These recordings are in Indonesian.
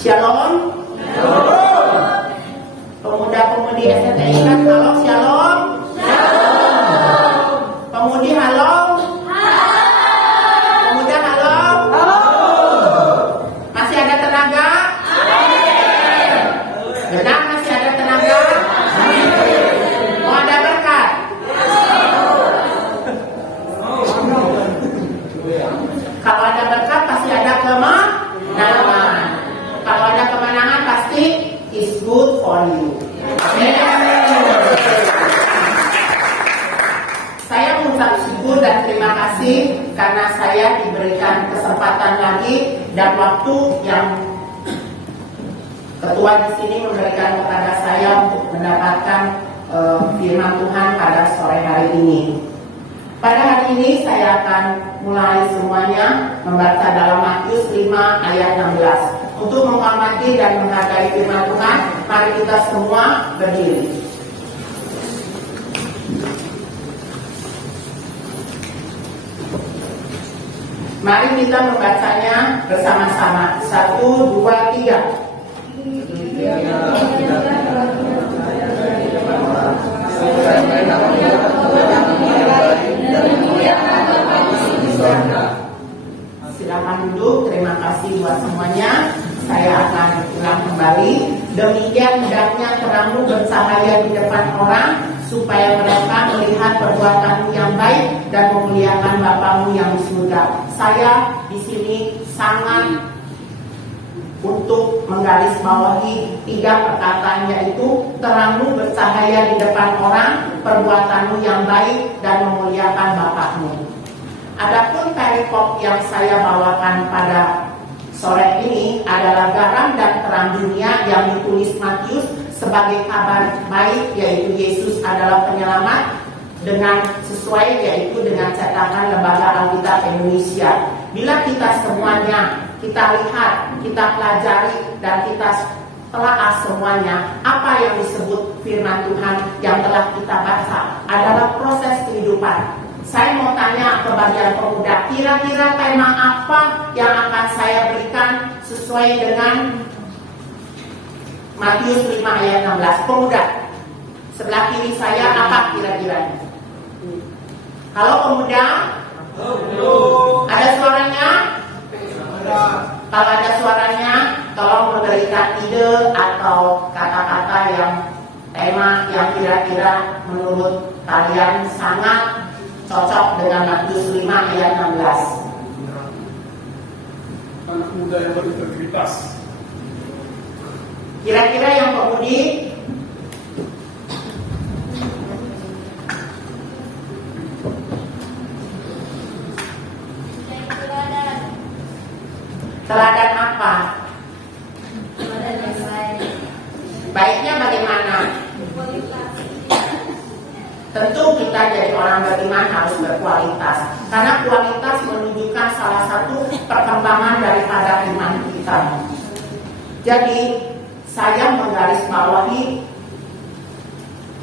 Shalom. Pemuda-pemudi STI kan, halo shalom. Pemudi halo. Pemuda halo. Masih ada tenaga? Benar, masih ada tenaga? Mau ada berkat? Kalau ada berkat pasti ada kemenangan. Kalau ada kemenangan pasti is good for you. Saya mengucap syukur dan terima kasih karena saya diberikan kesempatan lagi dan waktu yang ketua di sini memberikan kepada saya untuk mendapatkan firman Tuhan pada sore hari ini. Pada hari ini saya akan mulai semuanya membaca dalam Matius 5 ayat 16. Untuk menghormati dan menghargai firman Tuhan, mari kita semua berdiri. Mari kita membacanya bersama-sama. 1, 2, 3. Silakan duduk. Terima kasih buat semuanya. Saya akan ulang kembali. Demikian hendaknya terangmu bercahaya di depan orang, supaya mereka melihat perbuatanmu yang baik dan memuliakan Bapamu yang di surga. Saya di sini sangat untuk menggarisbawahi 3 perkataan, yaitu terangmu bercahaya di depan orang, perbuatanmu yang baik dan memuliakan Bapamu. Adapun perikop yang saya bawakan pada sore ini adalah garam dan terang dunia yang ditulis Matius sebagai kabar baik, yaitu Yesus adalah penyelamat dengan sesuai yaitu dengan cetakan Lembaga Alkitab Indonesia. Bila kita semuanya kita lihat, kita pelajari dan kita telaah semuanya, apa yang disebut firman Tuhan yang telah kita baca adalah proses kehidupan. Saya mau tanya ke bagian pemuda, kira-kira tema apa yang akan saya berikan sesuai dengan Matius 5 ayat 16. Pemuda, sebelah kiri saya apa kira-kira? Kalau pemuda, ada suaranya? Kalau ada suaranya, tolong memberikan ide atau kata-kata yang tema yang kira-kira menurut kalian sangat cocok dengan Matius 5 ayat 16. Anak muda yang berintegritas. Kira-kira yang pemudi? Teladan apa? Baiknya bagaimana? Tentu kita jadi orang beriman harus berkualitas, karena kualitas menunjukkan salah satu perkembangan daripada iman kita. Jadi saya menggarisbawahi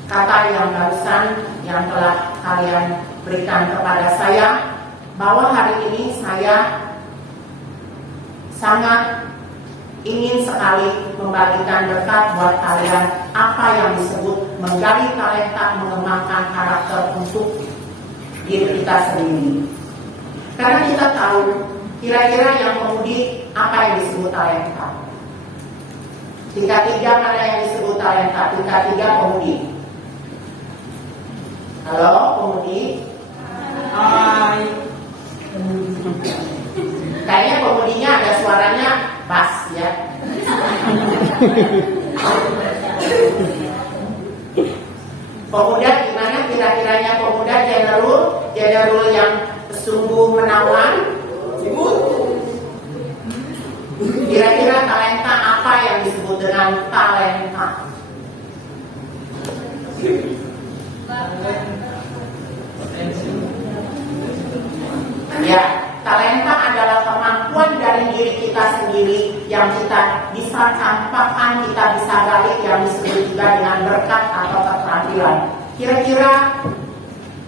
kata yang barusan yang telah kalian berikan kepada saya, bahwa hari ini saya sangat ingin sekali membagikan berkat buat kalian, apa yang disebut menggali talenta, mengembangkan karakter untuk diri kita sendiri. Karena kita tahu kira-kira yang pemudi apa yang disebut talenta. Tingkat 3 mana yang disebut talenta? Tingkat 3 pemudi. Halo pemudi. Hai. Kayaknya pemudinya ada suaranya bass ya. Pemuda gimana kira-kiranya pemuda general yang sungguh menawan? Kira-kira talenta apa yang disebut dengan talenta? Ya, talenta adalah kemampuan dari diri kita sendiri yang kita bisa campakkan, kita bisa gali, yang disebut juga dengan berkat atau keterampilan. Kira-kira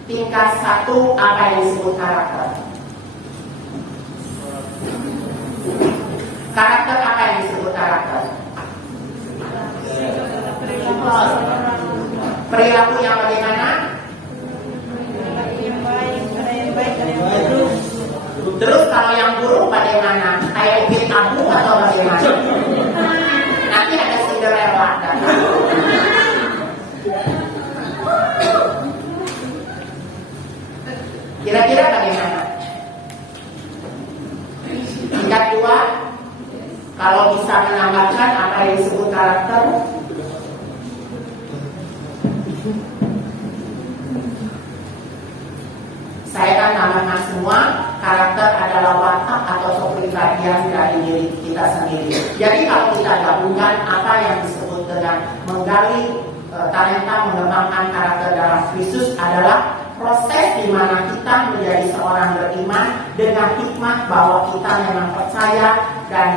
tingkat 1 apa yang disebut karakter? Karakter apa yang disebut karakter? Perilaku yang bagaimana? Terus kalau yang buruk bagaimana? Kayak ubin abu atau bagaimana? Nanti ada Cinderella datang. Kira-kira bagaimana? Tingkat 2, kalau bisa menambahkan apa yang disebut karakter. Saya akan tambahkan semua. Karakter adalah watak atau kepribadian dari diri kita sendiri. Jadi kalau kita gabungkan apa yang disebut dengan menggali talenta mengembangkan karakter dalam Kristus adalah proses di mana kita menjadi seorang beriman dengan hikmat bahwa kita memang percaya dan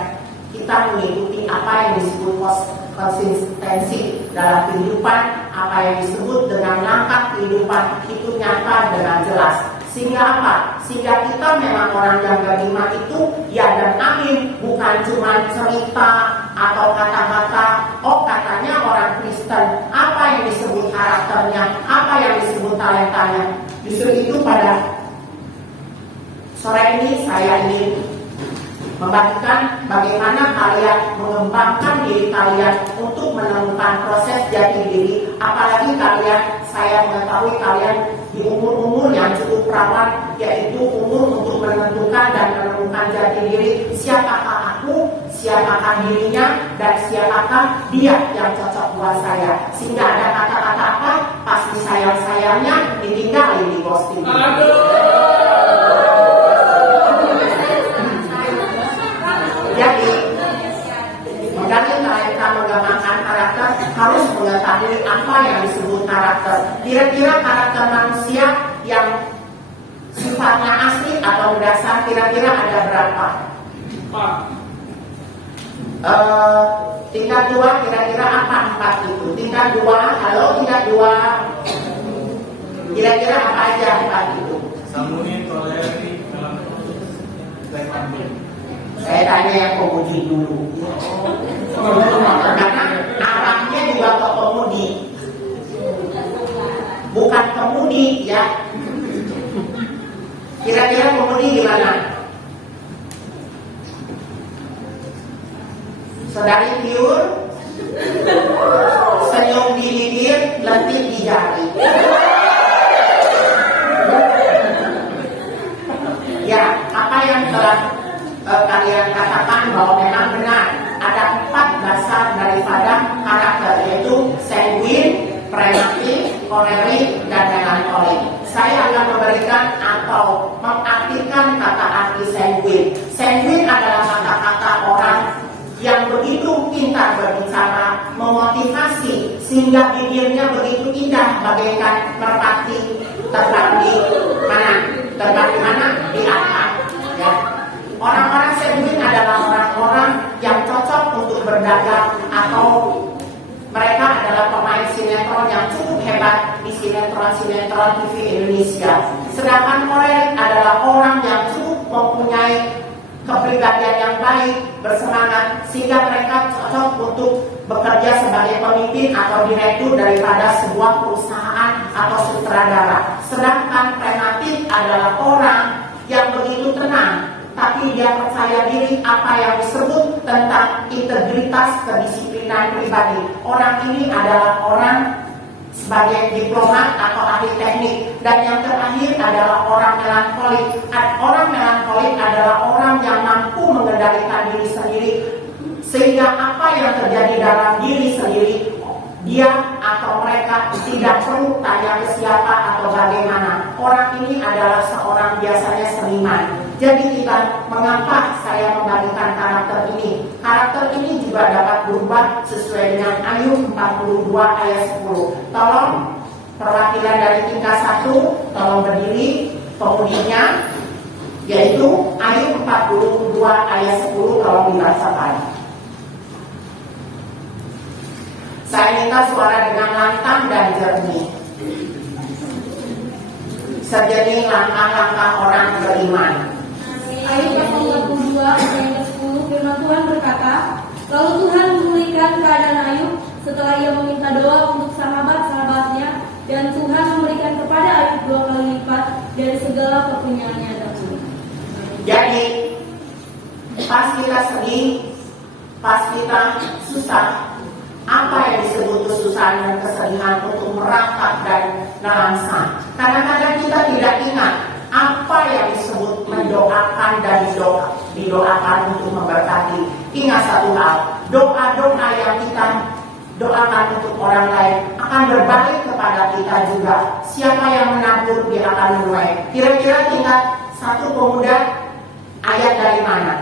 kita mengikuti apa yang disebut konsistensi dalam kehidupan, apa yang disebut dengan langkah kehidupan itu nyata dengan jelas. Sehingga apa? Sehingga kita memang orang yang beriman itu ya dan amin, bukan cuma cerita atau kata-kata, oh katanya orang Kristen, apa yang disebut karakternya, apa yang disebut talentanya. Justru itu pada sore ini saya ingin membagikan bagaimana kalian mengembangkan diri kalian untuk menemukan proses jati diri. Apalagi saya mengetahui kalian di umur-umur yang cukup rawan, yaitu umur untuk menentukan dan menemukan jati diri. Siapakah aku, siapakah dirinya, dan siapakah dia yang cocok buat saya. Sehingga ada kata-kata apa, pasti sayang-sayangnya ditinggalin di ghosting. Jadi menggali talenta mengembangkan karakter harus mengetahui apa yang disebut karakter. Kira-kira karakter manusia yang sifatnya asli atau berdasar kira-kira ada berapa? Tingkat 2 kira-kira apa 4 itu? Tingkat 2, halo tingkat 2. Kira-kira apa aja 4 itu? Sambungin toleransi dalam Saya tanya yang pemudi dulu. Karena arahnya juga ke pemudi, bukan pemudi ya. Kira-kira pemudi gimana? Saudari Piur, senyum di bibir, lentik di jari. Ya, apa yang telah kalian katakan bahwa memang benar ada 4 dasar daripada karakter, yaitu sanguin, pragmatik, kolerik, dan melankolik. Saya akan memberikan atau mengartikan kata arti sanguin. Sanguin adalah kata-kata orang yang begitu pintar berbicara, memotivasi, sehingga bibirnya begitu indah bagaikan merpati terbang di mana? Terbang di mana? Di atap. Ya. Orang-orang sanguin adalah orang-orang yang cocok untuk berdagang atau mereka adalah pemain sinetron yang cukup hebat di sinetron-sinetron TV Indonesia. Sedangkan kolerik adalah orang yang cukup mempunyai kepribadian yang baik, bersemangat, sehingga mereka cocok untuk bekerja sebagai pemimpin atau direktur daripada sebuah perusahaan atau sutradara. Sedangkan pragmatik adalah orang yang begitu tenang, tapi dia percaya diri apa yang disebut tentang integritas kedisiplinan pribadi. Orang ini adalah orang sebagai diplomat atau ahli teknik. Dan yang terakhir adalah orang melankolik. Orang melankolik adalah orang yang mampu mengendalikan diri sendiri, sehingga apa yang terjadi dalam diri sendiri, dia atau mereka tidak perlu tanya ke siapa atau bagaimana. Orang ini adalah seorang biasanya seniman. Jadi kita, mengapa saya membagikan karakter ini? Karakter ini juga dapat berubah sesuai dengan Ayub 42 ayat 10. Tolong perwakilan dari tingkat 1, tolong berdiri, pemudinya, yaitu Ayub 42 ayat 10, tolong dibacakan. Saya minta suara dengan lantang dan jernih. Sejenis langkah-langkah orang beriman. Ayub 42 ayat 10, firman Tuhan berkata, lalu Tuhan memulihkan keadaan Ayub setelah ia meminta doa untuk sahabat-sahabatnya segala kepunyaannya dahulu. Jadi pas kita sedih, pas kita susah, apa yang disebut kesusahan dan kesedihan untuk merangkak dan merangsang. Kadang-kadang kita tidak ingat apa yang disebut mendoakan dan didoakan untuk memberkati. Ingat satu hal, doa-doa yang kita doakan untuk orang lain akan berbalik kepada kita juga. Siapa yang menabur dia akan menuai. Kira-kira tingkat satu pemuda ayat dari mana?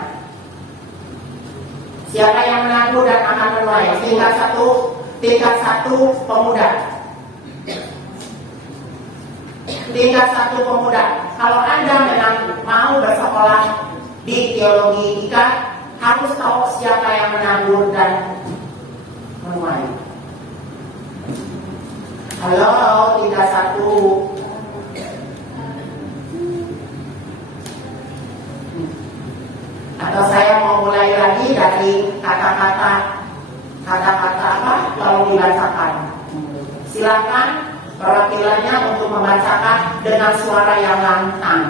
Siapa yang menabur dan akan menuai? Tingkat satu pemuda. Tingkat satu pemuda. Kalau Anda memang mau bersekolah di teologi IKA, harus tahu siapa yang menabur dan menuai. Halo, tingkat satu. Atau saya mau mulai lagi dari kata-kata apa kalau dibacakan. Silakan perwakilannya untuk membacakan dengan suara yang lantang.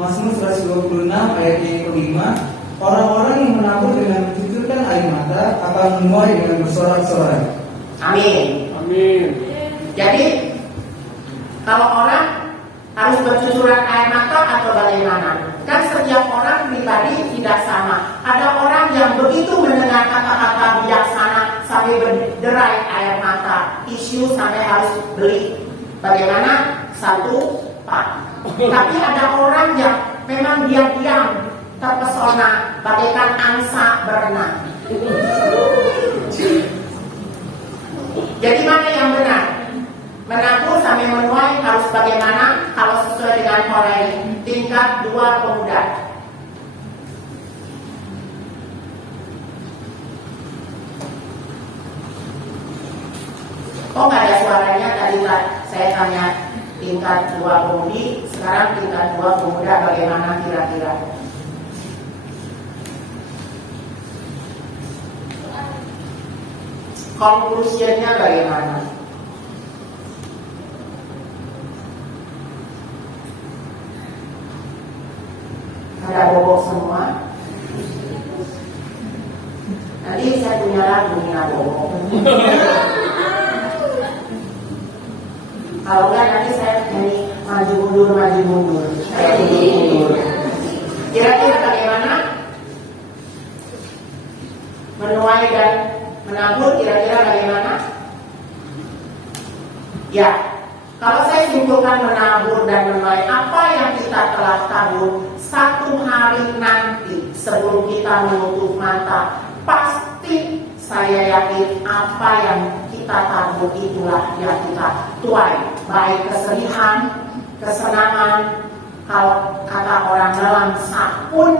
Mazmur 126 ayat yang kelima, orang-orang yang menabur dengan mencucurkan air mata akan menuai dengan bersorak-sorai. Amin. Amin. Jadi kalau orang harus bercucuran air mata atau bagaimana? Kan setiap orang pribadi tidak sama. Ada orang yang begitu mendengar kata-kata bijaksana sampai berderai air mata, tisu sampai harus beli. Bagaimana? Satu pak. Tapi ada orang yang memang diam-diam terpesona bagaikan angsa berenang. Jadi mana yang benar? Menabur sampai menuai harus bagaimana? Kalau sesuai dengan Koreli, tingkat 2 pemuda. Kok nggak ada suaranya? Tadi saya tanya tingkat 2 pemudi, sekarang tingkat 2 pemuda bagaimana kira-kira? Konklusinya bagaimana? Ada bobok semua. Nanti saya punya lagu nih bobok. Kalau enggak nanti saya nyanyi maju mundur. Saya mundur. Kira-kira bagaimana? Menuai dan menabur kira-kira bagaimana? Ya, kalau saya simpulkan menabur dan menuai, apa yang kita telah tabur satu hari nanti sebelum kita menutup mata, pasti saya yakin apa yang kita tabur itulah yang kita tuai. Baik kesedihan, kesenangan, kalau kata orang dalam pun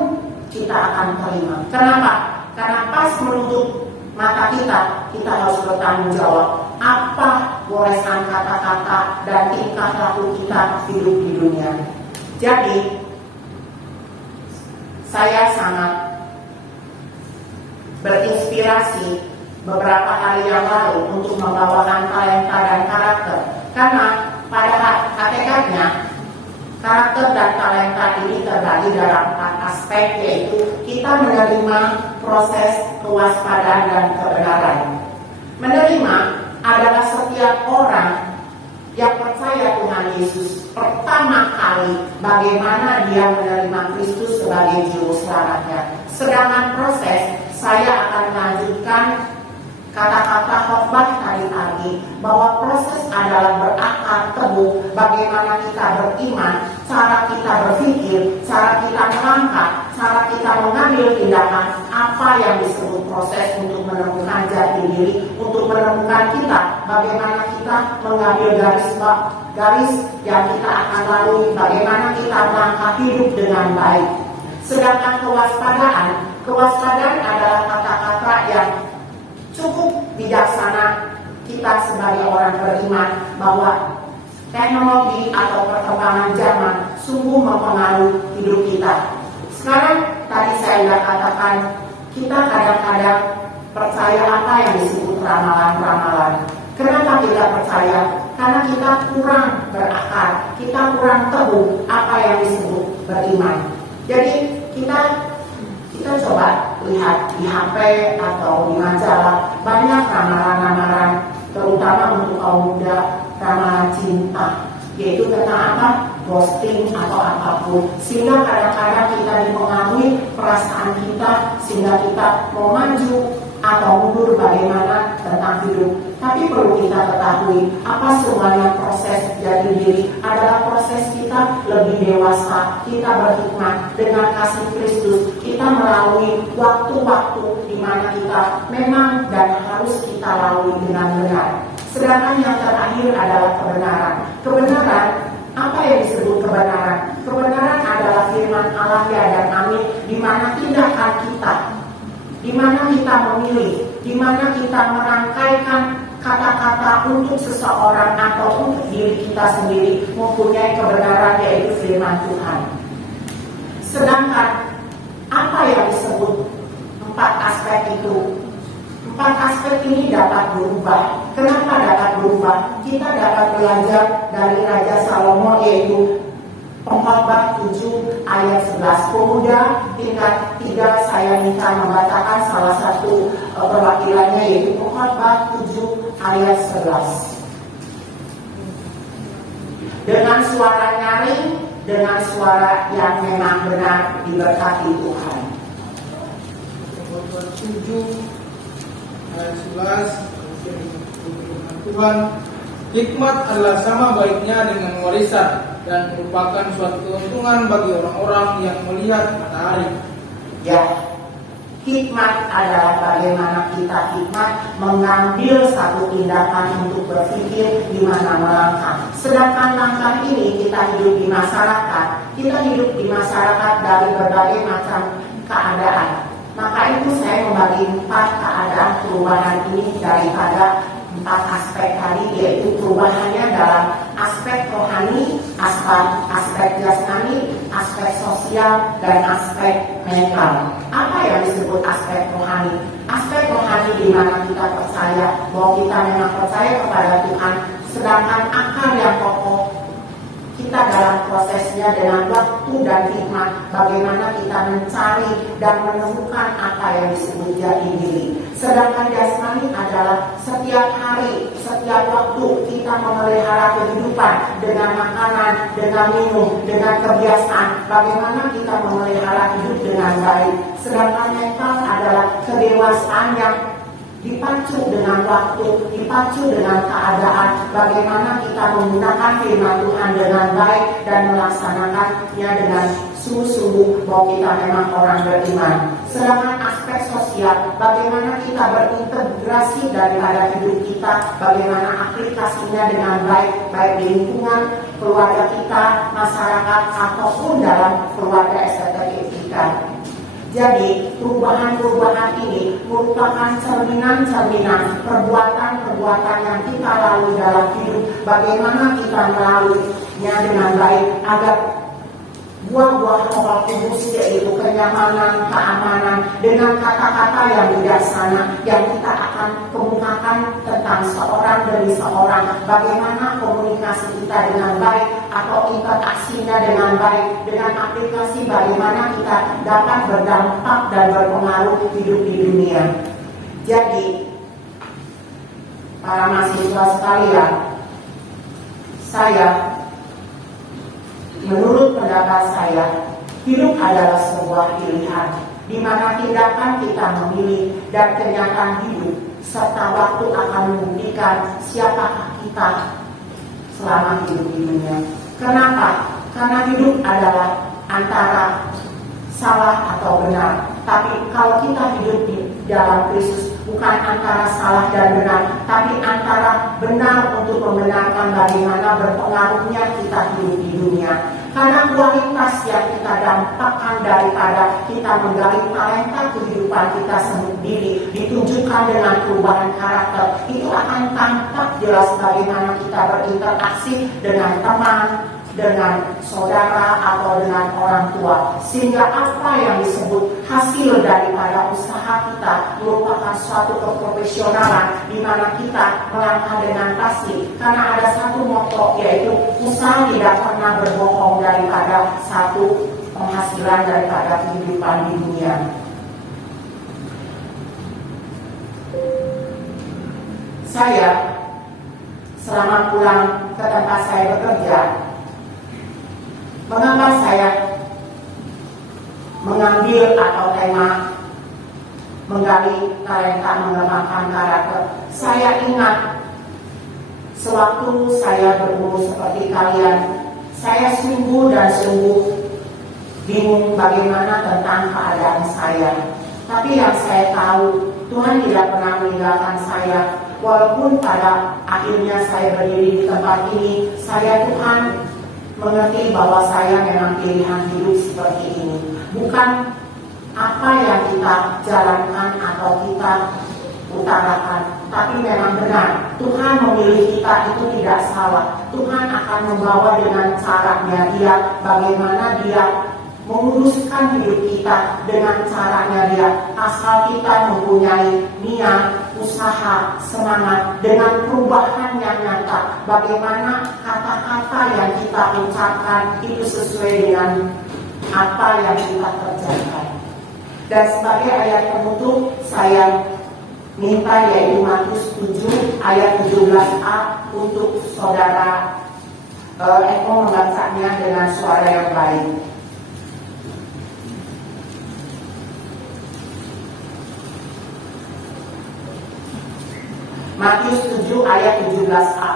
kita akan terima. Kenapa? Karena pas menutup mata kita harus bertanggung jawab apa goresan kata-kata dan tingkah laku kita hidup di dunia. Jadi saya sangat berinspirasi beberapa hari yang lalu untuk membawakan talenta dan karakter, karena pada hakikatnya karakter dan talenta ini terbagi dalam 4 aspek, yaitu kita menerima proses kewaspadaan dan kebenaran. Menerima adalah setiap orang yang percaya Tuhan Yesus pertama kali bagaimana dia menerima Kristus sebagai juru selamatnya. Sedangkan proses, saya akan melanjutkan kata-kata khotbah tadi pagi, bahwa proses adalah berakar teguh bagaimana kita beriman, cara kita berpikir, cara kita melangkah, cara kita mengambil tindakan, apa yang disebut proses untuk menemukan jati diri, untuk menemukan kita, bagaimana kita mengambil garis yang kita akan lalui, bagaimana kita melangkah hidup dengan baik. Sedangkan kewaspadaan adalah kata-kata yang cukup bijaksana kita sebagai orang beriman, bahwa teknologi atau perkembangan zaman sungguh mempengaruhi hidup kita. Sekarang tadi saya sudah katakan, kita kadang-kadang percaya apa yang disebut ramalan-ramalan. Kenapa kita percaya? karena kita kurang berakar, kita kurang teguh apa yang disebut beriman. Jadi kita coba lihat di HP atau di majalah banyak ramalan-ramalan, terutama untuk kaum muda, ramalan cinta, yaitu tentang apa? Ghosting atau apapun, sehingga kadang-kadang kita dipengaruhi perasaan kita, sehingga kita mau maju atau mundur bagaimana tentang hidup. Tapi perlu kita ketahui, apa semuanya proses jadi diri adalah proses kita lebih dewasa, kita berhikmat dengan kasih Kristus, kita melalui waktu-waktu di mana kita memang dan harus kita lalui dengan benar. Sedangkan yang terakhir adalah kebenaran. Kebenaran, apa yang disebut kebenaran? Kebenaran adalah firman Allah ya dan amin, di mana tindakan kita, di mana kita memilih, di mana kita merangkaikan kata-kata untuk seseorang atau untuk diri kita sendiri mempunyai kebenaran, yaitu firman Tuhan. Sedangkan apa yang disebut 4 aspek itu? 4 aspek ini dapat berubah. Kenapa dapat berubah? Kita dapat belajar dari Raja Salomo, yaitu Pengkhotbah 7 ayat 11. Pemuda tingkat 3, saya minta membacakan salah satu perwakilannya, yaitu Pengkhotbah 7 ayat 11. Dengan suara nyaring, dengan suara yang memang benar diberkati Tuhan. Pengkhotbah 7 ayat 11. Tuhan, hikmat adalah sama baiknya dengan warisan dan merupakan suatu keuntungan bagi orang-orang yang melihat matahari. Ya, hikmat adalah bagaimana kita hikmat mengambil satu tindakan untuk berpikir di mana melangkah. Sedangkan langkah ini kita hidup di masyarakat. Kita hidup di masyarakat dari berbagai macam keadaan. Maka itu saya membagi 4 keadaan perubahan ini daripada 4 aspek tadi, yaitu perubahannya dalam aspek rohani, aspek jasmani, aspek sosial, dan aspek mental. Apa yang disebut aspek rohani? Aspek rohani di mana kita percaya bahwa kita memang percaya kepada Tuhan, sedangkan akar yang kokoh kita dalam prosesnya dengan waktu dan hikmat, bagaimana kita mencari dan menemukan apa yang disebut jati diri. Sedangkan jasmani adalah setiap hari, setiap waktu kita memelihara kehidupan dengan makanan, dengan minum, dengan kebiasaan, bagaimana kita memelihara hidup dengan baik. Sedangkan mental adalah kedewasaan yang dipacu dengan waktu, dipacu dengan keadaan, bagaimana kita menggunakan firman Tuhan dengan baik dan melaksanakannya dengan sungguh-sungguh bahwa kita memang orang beriman. Sedangkan aspek sosial, bagaimana kita berintegrasi daripada hidup kita, bagaimana aplikasinya dengan baik, baik di lingkungan keluarga kita, masyarakat, ataupun dalam keluarga estetik kita. Jadi perubahan-perubahan ini merupakan cerminan-cerminan perbuatan-perbuatan yang kita lalui dalam hidup. Bagaimana kita melaluinya dengan baik agar buah-buah Roh Kudus, yaitu kenyamanan, keamanan, dengan kata-kata yang bijaksana yang kita akan kemukakan tentang seorang demi seorang, bagaimana komunikasi kita dengan baik atau interaksinya dengan baik, dengan aplikasi bagaimana kita dapat berdampak dan berpengaruh hidup di dunia. Jadi para mahasiswa sekalian, menurut pendapat saya, hidup adalah sebuah pilihan, di mana tindakan kita memilih dan kenyataan hidup serta waktu akan membuktikan siapakah kita selama hidup di dunia. Kenapa? Karena hidup adalah antara salah atau benar. Tapi kalau kita hidup di dalam Kristus, bukan antara salah dan benar, tapi antara benar untuk membenarkan bagaimana berpengaruhnya kita hidup di dunia. Karena kualitas yang kita dampakkan daripada kita menggali talenta kehidupan kita sendiri ditunjukkan dengan perubahan karakter, itu akan tampak jelas bagaimana kita berinteraksi dengan teman, dengan saudara atau dengan orang tua, sehingga apa yang disebut hasil daripada usaha kita merupakan suatu keprofesionalan di mana kita melangkah dengan pasti, karena ada satu motto, yaitu usaha tidak pernah berbohong daripada satu penghasilan daripada kehidupan di dunia. Saya selama pulang ke tempat saya bekerja, mengapa saya mengambil atau tema menggali talenta mengembangkan karakter? Saya ingat sewaktu saya berumur seperti kalian, saya sungguh dan sungguh bingung bagaimana tentang keadaan saya. Tapi yang saya tahu, Tuhan tidak pernah meninggalkan saya. Walaupun pada akhirnya saya berdiri di tempat ini, Tuhan mengerti bahwa saya memang pilihan hidup seperti ini. Bukan apa yang kita jalankan atau kita utarakan, tapi memang benar Tuhan memilih kita itu tidak salah. Tuhan akan membawa dengan caranya Dia, bagaimana Dia menguruskan hidup kita dengan caranya Dia, asal kita mempunyai niat, usaha, semangat dengan perubahan yang nyata. Bagaimana kata-kata yang kita ucapkan itu sesuai dengan apa yang kita kerjakan. Dan sebagai ayat penutup, saya minta yaitu Matius 7 ayat 17a untuk saudara Eko membacanya dengan suara yang baik. Matius 7 ayat 17a.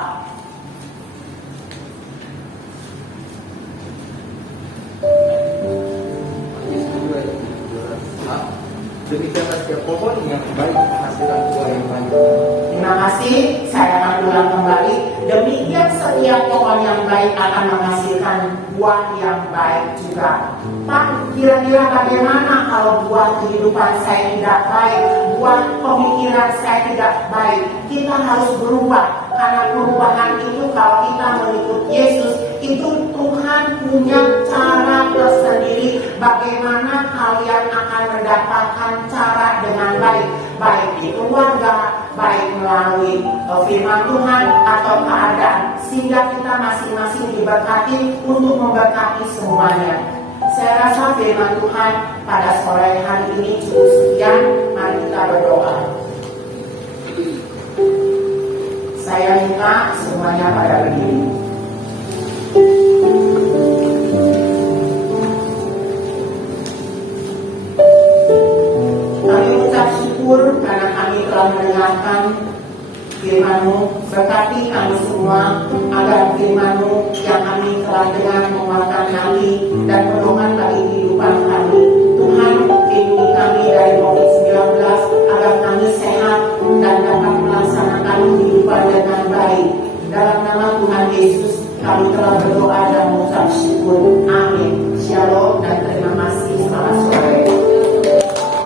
Demikianlah setiap pohon yang baik menghasilkan buah yang banyak. Terima kasih, saya akan ulang kembali. Demikian setiap pohon yang baik akan menghasilkan buah yang baik juga. Pak, kira-kira bagaimana kalau buah kehidupan saya tidak baik, buah pemikiran saya tidak baik? Kita harus berubah, karena perubahan itu kalau kita mengikut Yesus, itu Tuhan punya cara tersendiri bagaimana kalian akan mendapatkan cara dengan baik, baik di keluarga, baik melalui firman Tuhan atau keadaan, sehingga kita masing-masing diberkati untuk memberkati semuanya. Saya rasa firman Tuhan pada sore hari ini cukup sekian. Mari kita berdoa. Saya minta semuanya pada berdiri. Kami ucap syukur karena kami telah mendengarkan firman-Mu. Berkati kami semua agar firman-Mu yang kami telah dengar menguatkan hati dan pedoman bagi kehidupan kami. Tuhan, lindungi kami dari COVID-19 agar kami sehat dan dapat melaksanakan kehidupan dengan baik. Dalam nama Tuhan Yesus kami telah berdoa dan mengucap syukur. Amin. Shalom dan terima kasih. Selamat sore.